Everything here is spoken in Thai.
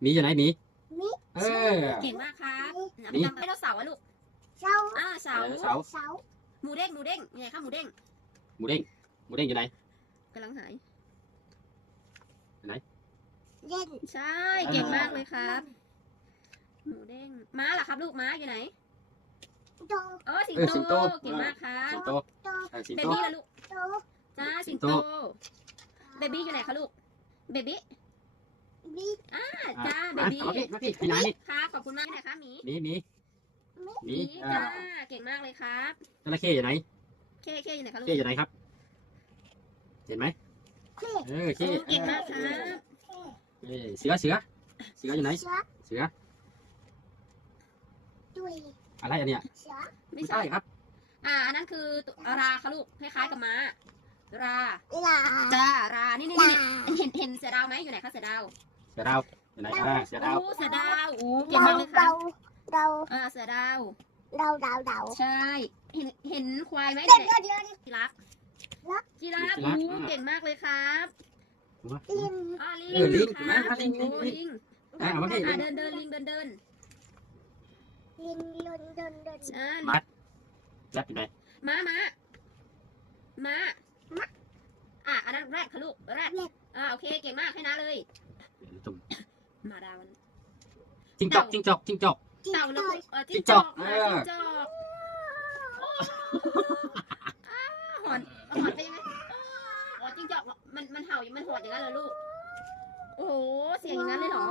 หมีอยู่ไหนหมีมีเออ เก่งมากครับนี่จำไดโนเสาร์อะลูกเสาอ่าเสาเออเสาเสาหมูเด้งหมูเด้งยังไงครับหมูเด้งหมูเด้งหมูเด้งอยู่ไหนกำลังหายเล่นใช่เก่งมากเลยครับ หมูเด้งม้าล่ะครับ ลูกม้าอยู่ไหนโตเออสิงเออสิงโตโตเก่งมากครับสิงโตโตเออสิงเบโตบี้ล่ะลูกโตจ้าสิงสิงโตโตเบบี้อยู่ไหนคะลูกเบบี้ มีอ่าจ้าเบมาบี้เอามาพี่มาพี่พี่ไหนนี่ครับขอบคุณมากนะคะหมีหมีหมีหมีนี่อ่าจ้าเก่งมากเลยครับจระเข้อยู่ไหนเคเคอยู่ไหนคะลูกเข้อยู่ไหนครับ เห็นไหมเท่เออเข้โอ้เก่งมากครับเออเสือเสือเสืออยู่ไหน เสือเสือด้วยอะไรอันเนี้ยเสือไม่ไม่ใช่ใช่ครับ อ่าอันนั้นคือราค่ะลูกคล้ายๆกับม้าราลาจ้ารานี่นี่ลานี่เห็นเห็นเสือดาวไหมอยู่ไหนคะเสือดาว เสือดาวอยู่ไหนอ่าเสือดาวโอ้เสือดาวโอ้เก่งเรามากเลยครัเราบเราอ่าเสือดาว เราเราเรา ใช่ เห็นเห็นควายไหมเดิเด็นกเดินเดินๆจีราฟจีราฟจีราฟโอ้อ่าเก่งมากเลยครับลิงอ่าลิเออลิงคเห็นไหมรับลิงลิง โอ้ลิงลิงอ่าเอามาให้ลิอ่างเดินเดินลิงเดินเดินลิงเดินเดินเดินอ่าแรปอยู่ไหนม้าม้าม้าอะอันนั้นแรดค่ะลูกแรดอ่าโอเคเก่งมากให้นะเลย มมาดาวจิงจอกจิงจอกจิงจอก เต่าแล้วจิงจอกมจิงจอกหอนหอนไปยังไงอ๋อจิงจอกมันมันเห่าอยู่มันหอนอย่างนั้นเหรอลูก โอ้โหเสียงอย่างนั้นเลยเหรอ